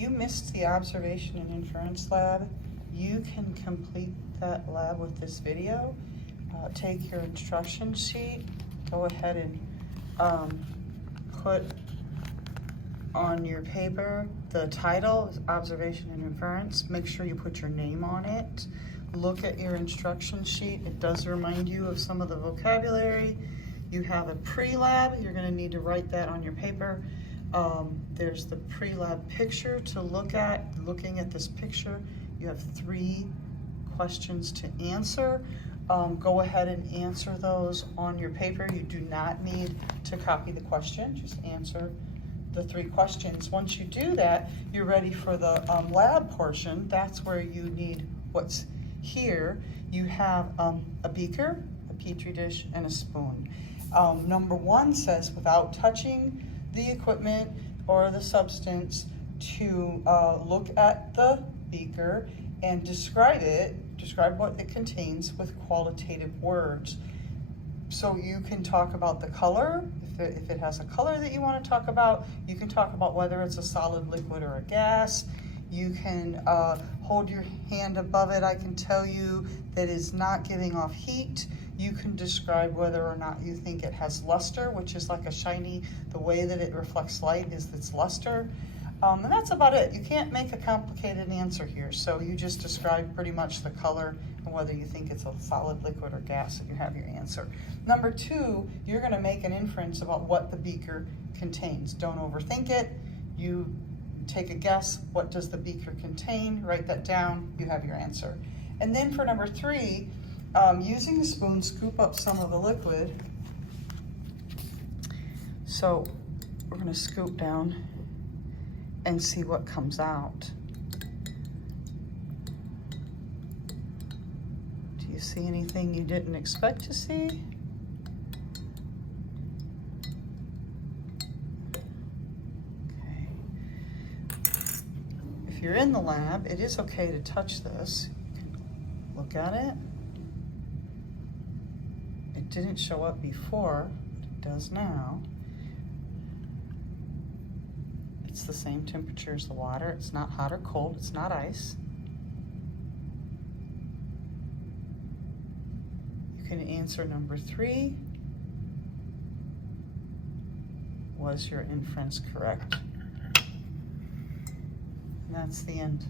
you missed the observation and inference lab, you can complete that lab with this video. Take your instruction sheet, go ahead and put on your paper the title is observation and inference. Make sure you put your name on it. Look at your instruction sheet. It does remind you of some of the vocabulary. You have a pre-lab. You're going to need to write that on your paper. There's the pre-lab picture to look at. Looking at this picture, you have 3 questions to answer. Go ahead and answer those on your paper. You do not need to copy the question, just answer the 3 questions. Once you do that, you're ready for the lab portion. That's where you need what's here. You have a beaker, a petri dish, and a spoon. Number 1 says, without touching the equipment or the substance, to look at the beaker and describe what it contains with qualitative words. So you can talk about the color. If it has a color that you want to talk about, you can talk about whether it's a solid, liquid, or a gas. You can hold your hand above it. I can tell you that it's not giving off heat. You can describe whether or not you think it has luster, which is like a shiny, the way that it reflects light is its luster. And that's about it. You can't make a complicated answer here. So you just describe pretty much the color and whether you think it's a solid, liquid, or gas, and you have your answer. Number 2, you're gonna make an inference about what the beaker contains. Don't overthink it. You take a guess. What does the beaker contain? Write that down. You have your answer. And then for number 3, using the spoon, scoop up some of the liquid. So we're gonna scoop down and see what comes out. Do you see anything you didn't expect to see? Okay. If you're in the lab, it is okay to touch this. You can look at it. It didn't show up before, but it does now. It's the same temperature as the water. It's not hot or cold. It's not ice. You can answer number 3. Was your inference correct? And that's the end.